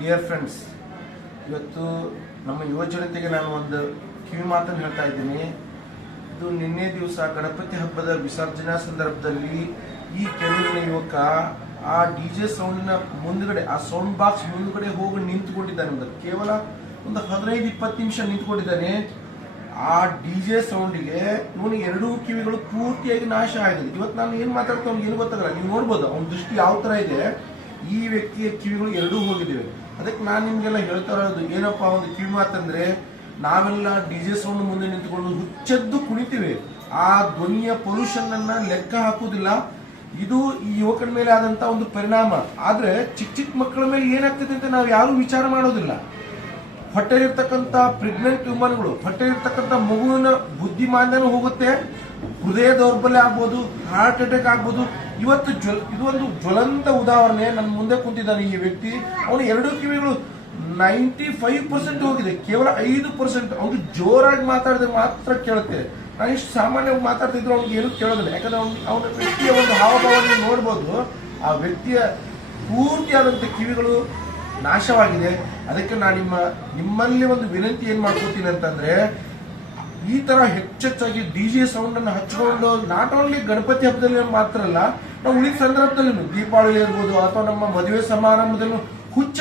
Dear friends ಇವತ್ತು ನಮ್ಮ ಯುವಜನತೆಗೆ ನಾನು ಒಂದು ಕಿವಿ ಮಾತನ್ನು ಹೇಳ್ತಾ ಇದ್ದೀನಿ. ಇದು ನಿನ್ನೆ ದಿವಸ ಗಣಪತಿ ಹಬ್ಬದ ವಿಸರ್ಜನಾ ಸಂದರ್ಭದಲ್ಲಿ ಈ ಕೆಲವಿನ ಯುವಕ ಆ ಡಿ ಜೆ ಸೌಂಡಿನ ಮುಂದ್ಗಡೆ, ಆ ಸೌಂಡ್ ಬಾಕ್ಸ್ ಮುಂದ್ಗಡೆ ಹೋಗಿ ನಿಂತುಕೊಂಡಿದ್ದಾನೆ. ಒಂದು ಕೇವಲ ಒಂದು ಹದಿನೈದು, ಇಪ್ಪತ್ತು ನಿಮಿಷ ನಿಂತ್ಕೊಂಡಿದ್ದಾನೆ. ಆ ಡಿ ಜೆ ಸೌಂಡಿಗೆ ಇವನಿಗೆ ಎರಡೂ ಕಿವಿಗಳು ಪೂರ್ತಿಯಾಗಿ ನಾಶ ಆಗಿದೆ. ಇವತ್ತು ನಾನು ಏನು ಮಾತಾಡ್ತಾ ಅವ್ನಿಗೆ ಏನು ಗೊತ್ತಾಗಲ್ಲ. ನೀವು ನೋಡ್ಬೋದು, ಅವ್ನ ದೃಷ್ಟಿ ಯಾವ ತರ ಇದೆ. ಈ ವ್ಯಕ್ತಿಯ ಕಿವಿಗಳು ಎರಡೂ ಹೋಗಿದ್ದೇವೆ. ಅದಕ್ಕೆ ನಾನು ನಿಮಗೆಲ್ಲ ಹೇಳ್ತಾ ಇರೋದು, ಏನಪ್ಪಾ ಒಂದು ಕಿವಿ ಮಾತಂದ್ರೆ, ನಾವೆಲ್ಲ ಡಿ ಜೆ ಸೌಂಡ್ ಮುಂದೆ ನಿಂತ್ಕೊಂಡು ಹುಚ್ಚದ್ದು ಕುಣಿತೀವಿ. ಆ ಧ್ವನಿಯ ಪೊಲ್ಯೂಷನ್ ಅನ್ನ ಲೆಕ್ಕ ಹಾಕುವುದಿಲ್ಲ. ಇದು ಈ ಯುವಕನ ಮೇಲೆ ಆದಂತ ಒಂದು ಪರಿಣಾಮ. ಆದ್ರೆ ಚಿಕ್ಕ ಚಿಕ್ಕ ಮಕ್ಕಳ ಮೇಲೆ ಏನಾಗ್ತದೆ ಅಂತ ನಾವು ಯಾರು ವಿಚಾರ ಮಾಡೋದಿಲ್ಲ. ಹೊಟ್ಟೆಲಿರ್ತಕ್ಕಂಥ ಪ್ರೆಗ್ನೆಂಟ್ ವುಮನ್ಗಳು ಹೊಟ್ಟೆಲಿರ್ತಕ್ಕಂಥ ಮಗುವಿನ ಬುದ್ಧಿಮಾಂದ್ಯನೂ ಹೋಗುತ್ತೆ, ಹೃದಯ ದೌರ್ಬಲ್ಯ ಆಗ್ಬೋದು ಹಾರ್ಟ್ ಅಟ್ಯಾಕ್ ಆಗ್ಬೋದು. ಇವತ್ತು ಜ್ವಲ್ ಇದು ಒಂದು ಜ್ವಲಂತ ಉದಾಹರಣೆ ನನ್ನ ಮುಂದೆ ಕುಂತಿದ್ದಾನೆ ಈ ವ್ಯಕ್ತಿ. ಅವನು ಎರಡು ಕಿವಿಗಳು ನೈಂಟಿ ಫೈವ್ ಪರ್ಸೆಂಟ್ ಹೋಗಿದೆ, ಕೇವಲ ಐದು ಪರ್ಸೆಂಟ್ ಅವ್ನಿಗೆ ಜೋರಾಗಿ ಮಾತಾಡಿದ್ರೆ ಮಾತ್ರ ಕೇಳುತ್ತೆ. ನಾನು ಇಷ್ಟು ಸಾಮಾನ್ಯವಾಗಿ ಮಾತಾಡ್ತಿದ್ರು ಅವ್ನಿಗೆ ಏನು ಕೇಳೋದಿಲ್ಲ. ಯಾಕಂದ್ರೆ ಅವ್ನು, ಅವನ ವ್ಯಕ್ತಿಯ ಒಂದು ಹಾವಭಾವ ನೀವು ನೋಡ್ಬೋದು. ಆ ವ್ಯಕ್ತಿಯ ಪೂರ್ತಿಯಾದಂಥ ಕಿವಿಗಳು ನಾಶವಾಗಿದೆ. ಅದಕ್ಕೆ ನಾನು ನಿಮ್ಮ, ನಿಮ್ಮಲ್ಲಿ ಒಂದು ವಿನಂತಿ ಏನ್ ಮಾಡ್ಕೊತೀನಿ ಅಂತಂದ್ರೆ, ಈ ತರ ಹೆಚ್ಚೆಚ್ಚಾಗಿ ಡಿ ಜೆ ಸೌಂಡ್ ಅನ್ನು ಹಚ್ಕೊಂಡು ನಾಟ್ ಓನ್ಲಿ ಗಣಪತಿ ಹಬ್ಬದಲ್ಲಿ ಮಾತ್ರ ಅಲ್ಲ, ನಾವು ಉಳಿದ ಸಂದರ್ಭದಲ್ಲಿ ದೀಪಾವಳಿ ಇರ್ಬೋದು, ಅಥವಾ ನಮ್ಮ ಮದುವೆ ಸಮಾರಂಭದಲ್ಲೂ ಹುಚ್ಚ